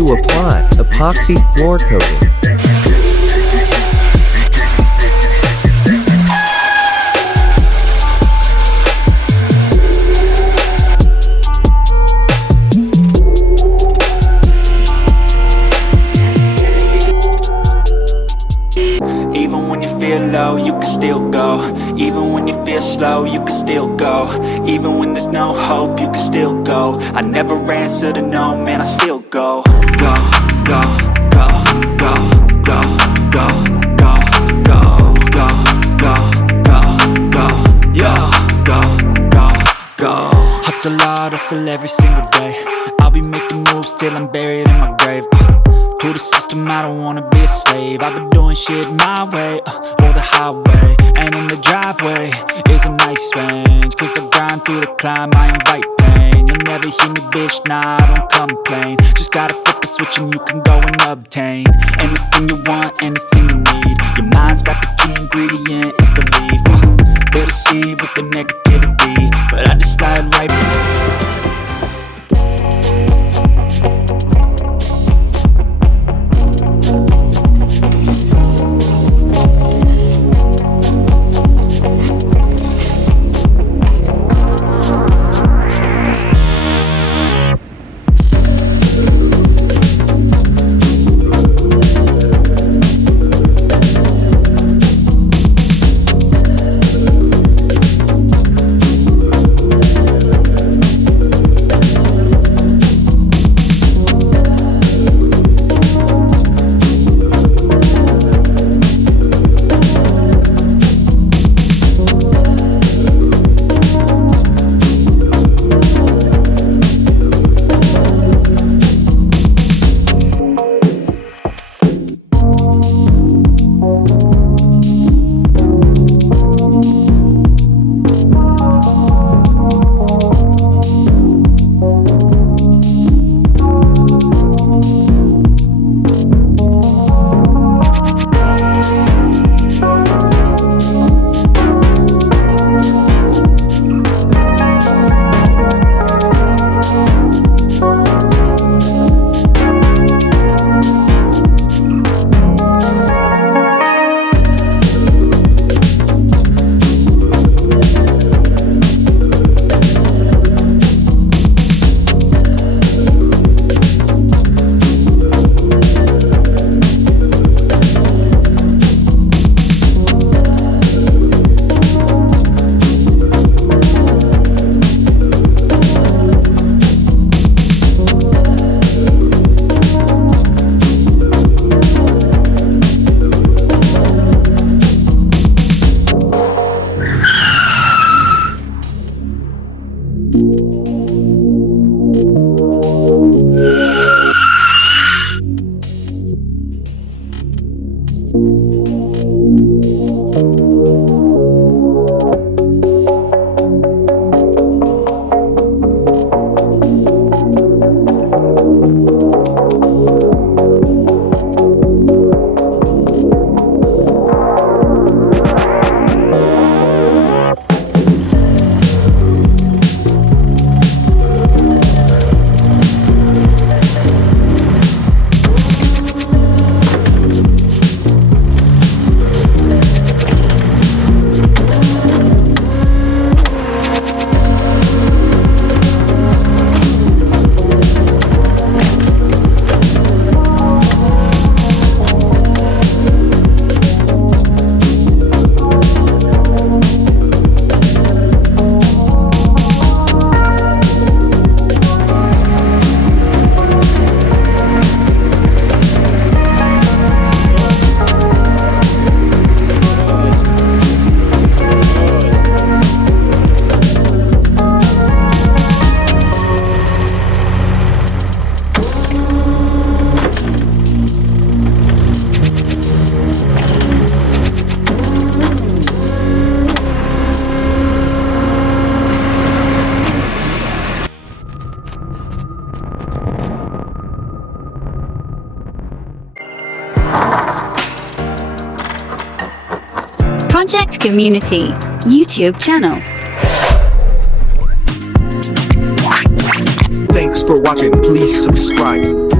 to apply epoxy floor coating. Even when you feel low, you can still go. Even when you feel slow, you can still go. Even when there's no hope, you can still go. I never answer to no, man, I still go. Go, go, go, go, go, go, go, go, go, go, go, go, yo, go, go, go. Hustle hard, hustle every single day. I'll be making moves till I'm buried in my grave. To the system, I don't wanna be a slave. I've been doing shit my way, or the highway. And in the driveway is a nice range, cause I grind through the climb, I invite pain. You'll never hear me, bitch, nah, I don't complain. Just gotta flip the switch and you can go and obtain anything you want, anything you need. Your mind's got the key ingredient, it's belief. They deceive with the negativity, but I just slide right. Project Community YouTube channel. Thanks for watching. Please subscribe.